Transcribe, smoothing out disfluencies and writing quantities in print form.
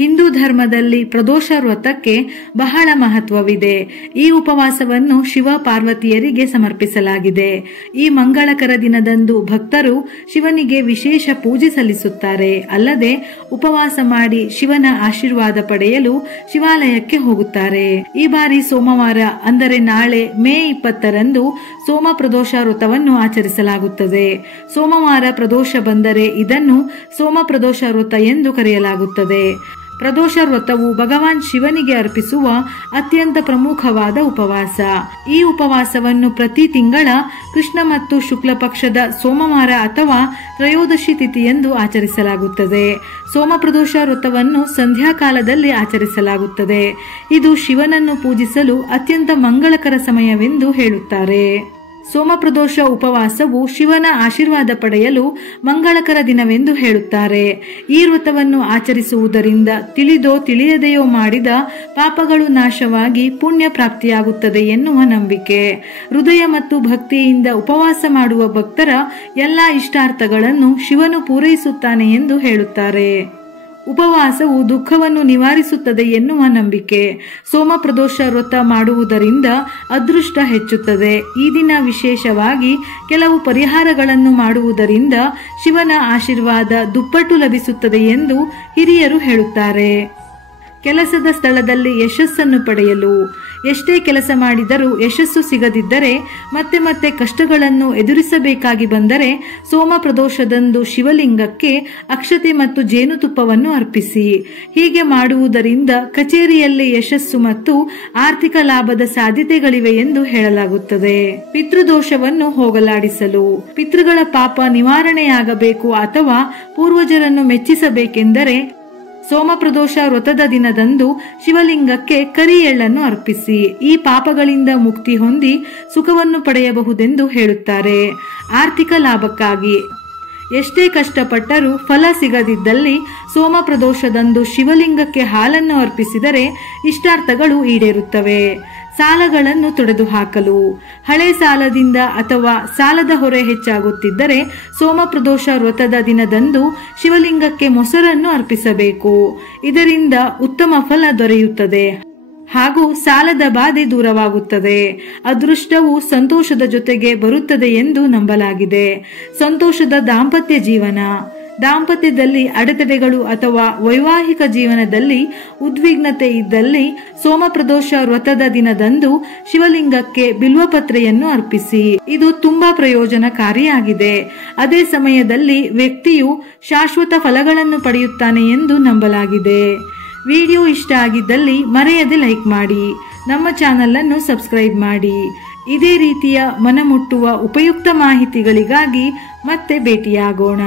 ಹಿಂದೂ ಧರ್ಮದಲ್ಲಿ ಪ್ರದೋಷ ವ್ರತಕ್ಕೆ ಬಹಳ ಮಹತ್ವವಿದೆ. ಈ ಉಪವಾಸವನ್ನು ಶಿವ ಪಾರ್ವತಿಯರಿಗೆ ಸಮರ್ಪಿಸಲಾಗಿದೆ. ಈ ಮಂಗಳಕರ ದಿನದಂದು ಭಕ್ತರು ಶಿವನಿಗೆ ವಿಶೇಷ ಪೂಜೆ ಸಲ್ಲಿಸುತ್ತಾರೆ. ಅಲ್ಲದೆ ಉಪವಾಸ ಮಾಡಿ ಶಿವನ ಆಶೀರ್ವಾದ ಪಡೆಯಲು ಶಿವಾಲಯಕ್ಕೆ ಹೋಗುತ್ತಾರೆ. ಈ ಬಾರಿ ಸೋಮವಾರ ಅಂದರೆ ನಾಳೆ ಮೇ 20ರಂದು ಸೋಮ ಪ್ರದೋಷ ವ್ರತವನ್ನು ಆಚರಿಸಲಾಗುತ್ತದೆ. ಸೋಮವಾರ ಪ್ರದೋಷ ಬಂದರೆ ಇದನ್ನು ಸೋಮ ಪ್ರದೋಷ ವ್ರತ ಎಂದು ಕರೆಯಲಾಗುತ್ತದೆ. ಪ್ರದೋಷ ವ್ರತವು ಭಗವಾನ್ ಶಿವನಿಗೆ ಅರ್ಪಿಸುವ ಅತ್ಯಂತ ಪ್ರಮುಖವಾದ ಉಪವಾಸ. ಈ ಉಪವಾಸವನ್ನು ಪ್ರತಿ ತಿಂಗಳ ಕೃಷ್ಣ ಮತ್ತು ಶುಕ್ಲ ಪಕ್ಷದ ಸೋಮವಾರ ಅಥವಾ ತ್ರಯೋದಶಿ ತಿಥಿಯಂದು ಆಚರಿಸಲಾಗುತ್ತದೆ. ಸೋಮ ಪ್ರದೋಷ ವ್ರತವನ್ನು ಸಂಧ್ಯಾಕಾಲದಲ್ಲಿ ಆಚರಿಸಲಾಗುತ್ತದೆ. ಇದು ಶಿವನನ್ನು ಪೂಜಿಸಲು ಅತ್ಯಂತ ಮಂಗಳಕರ ಸಮಯವೆಂದು ಹೇಳುತ್ತಾರೆ. ಸೋಮ ಪ್ರದೋಷ ಉಪವಾಸವು ಶಿವನ ಆಶೀರ್ವಾದ ಪಡೆಯಲು ಮಂಗಳಕರ ದಿನವೆಂದು ಹೇಳುತ್ತಾರೆ. ಈ ವ್ರತವನ್ನು ಆಚರಿಸುವುದರಿಂದ ತಿಳಿದೋ ತಿಳಿಯದೆಯೋ ಮಾಡಿದ ಪಾಪಗಳು ನಾಶವಾಗಿ ಪುಣ್ಯ ಪ್ರಾಪ್ತಿಯಾಗುತ್ತದೆ ಎನ್ನುವ ನಂಬಿಕೆ. ಹೃದಯ ಮತ್ತು ಭಕ್ತಿಯಿಂದ ಉಪವಾಸ ಮಾಡುವ ಭಕ್ತರ ಎಲ್ಲಾ ಇಷ್ಟಾರ್ಥಗಳನ್ನು ಶಿವನು ಪೂರೈಸುತ್ತಾನೆ ಎಂದು ಹೇಳುತ್ತಾರೆ. ಉಪವಾಸವು ದುಃಖವನ್ನು ನಿವಾರಿಸುತ್ತದೆ ಎನ್ನುವ ನಂಬಿಕೆ. ಸೋಮ ಪ್ರದೋಷ ವ್ರತ ಮಾಡುವುದರಿಂದ ಅದೃಷ್ಟ ಹೆಚ್ಚುತ್ತದೆ. ಈ ದಿನ ವಿಶೇಷವಾಗಿ ಕೆಲವು ಪರಿಹಾರಗಳನ್ನು ಮಾಡುವುದರಿಂದ ಶಿವನ ಆಶೀರ್ವಾದ ದುಪ್ಪಟ್ಟು ಲಭಿಸುತ್ತದೆ ಎಂದು ಹಿರಿಯರು ಹೇಳುತ್ತಾರೆ. ಕೆಲಸದ ಸ್ಥಳದಲ್ಲಿ ಯಶಸ್ಸನ್ನು ಪಡೆಯಲು ಎಷ್ಟೇ ಕೆಲಸ ಮಾಡಿದರೂ ಯಶಸ್ಸು ಸಿಗದಿದ್ದರೆ ಮತ್ತೆ ಮತ್ತೆ ಕಷ್ಟಗಳನ್ನು ಎದುರಿಸಬೇಕಾಗಿ ಬಂದರೆ ಸೋಮ ಪ್ರದೋಷದಂದು ಶಿವಲಿಂಗಕ್ಕೆ ಅಕ್ಷತೆ ಮತ್ತು ಜೇನುತುಪ್ಪವನ್ನು ಅರ್ಪಿಸಿ. ಹೀಗೆ ಮಾಡುವುದರಿಂದ ಕಚೇರಿಯಲ್ಲಿ ಯಶಸ್ಸು ಮತ್ತು ಆರ್ಥಿಕ ಲಾಭದ ಸಾಧ್ಯತೆಗಳಿವೆ ಎಂದು ಹೇಳಲಾಗುತ್ತದೆ. ಪಿತೃದೋಷವನ್ನು ಹೋಗಲಾಡಿಸಲು ಪಿತೃಗಳ ಪಾಪ ನಿವಾರಣೆಯಾಗಬೇಕು ಅಥವಾ ಪೂರ್ವಜರನ್ನು ಮೆಚ್ಚಿಸಬೇಕೆಂದರೆ ಸೋಮ ಪ್ರದೋಷ ವ್ರತದ ದಿನದಂದು ಶಿವಲಿಂಗಕ್ಕೆ ಕರಿ ಎಳ್ಳನ್ನು ಅರ್ಪಿಸಿ. ಈ ಪಾಪಗಳಿಂದ ಮುಕ್ತಿ ಹೊಂದಿ ಸುಖವನ್ನು ಪಡೆಯಬಹುದೆಂದು ಹೇಳುತ್ತಾರೆ. ಆರ್ಥಿಕ ಲಾಭಕ್ಕಾಗಿ ಎಷ್ಟೇ ಕಷ್ಟಪಟ್ಟರೂ ಫಲ ಸಿಗದಿದ್ದಲ್ಲಿ ಸೋಮ ಪ್ರದೋಷದಂದು ಶಿವಲಿಂಗಕ್ಕೆ ಹಾಲನ್ನು ಅರ್ಪಿಸಿದರೆ ಇಷ್ಟಾರ್ಥಗಳು ಈಡೇರುತ್ತವೆ. ಸಾಲಗಳನ್ನು ತೊಡೆದು ಹಾಕಲು ಹಳೆ ಸಾಲದಿಂದ ಅಥವಾ ಸಾಲದ ಹೊರೆ ಹೆಚ್ಚಾಗುತ್ತಿದ್ದರೆ ಸೋಮ ಪ್ರದೋಷ ವ್ರತದ ದಿನದಂದು ಶಿವಲಿಂಗಕ್ಕೆ ಮೊಸರನ್ನು ಅರ್ಪಿಸಬೇಕು. ಇದರಿಂದ ಉತ್ತಮ ಫಲ ದೊರೆಯುತ್ತದೆ ಹಾಗೂ ಸಾಲದ ಬಾಧೆ ದೂರವಾಗುತ್ತದೆ. ಅದೃಷ್ಟವು ಸಂತೋಷದ ಜೊತೆಗೆ ಬರುತ್ತದೆ ಎಂದು ನಂಬಲಾಗಿದೆ. ಸಂತೋಷದ ದಾಂಪತ್ಯ ಜೀವನ ದಾಂಪತ್ಯದಲ್ಲಿ ಅಡೆತಡೆಗಳು ಅಥವಾ ವೈವಾಹಿಕ ಜೀವನದಲ್ಲಿ ಉದ್ವಿಗ್ನತೆ ಇದ್ದಲ್ಲಿ ಸೋಮ ಪ್ರದೋಷ ವ್ರತದ ದಿನದಂದು ಶಿವಲಿಂಗಕ್ಕೆ ಬಿಲ್ವಪತ್ರೆಯನ್ನು ಅರ್ಪಿಸಿ. ಇದು ತುಂಬಾ ಪ್ರಯೋಜನಕಾರಿಯಾಗಿದೆ. ಅದೇ ಸಮಯದಲ್ಲಿ ವ್ಯಕ್ತಿಯು ಶಾಶ್ವತ ಫಲಗಳನ್ನು ಪಡೆಯುತ್ತಾನೆ ಎಂದು ನಂಬಲಾಗಿದೆ. ವಿಡಿಯೋ ಇಷ್ಟ ಆಗಿದ್ದಲ್ಲಿ ಮರೆಯದೆ ಲೈಕ್ ಮಾಡಿ, ನಮ್ಮ ಚಾನೆಲ್ ಅನ್ನು ಸಬ್ಸ್ಕ್ರೈಬ್ ಮಾಡಿ. ಇದೇ ರೀತಿಯ ಮನಮುಟ್ಟುವ ಉಪಯುಕ್ತ ಮಾಹಿತಿಗಳಿಗಾಗಿ ಮತ್ತೆ ಭೇಟಿಯಾಗೋಣ.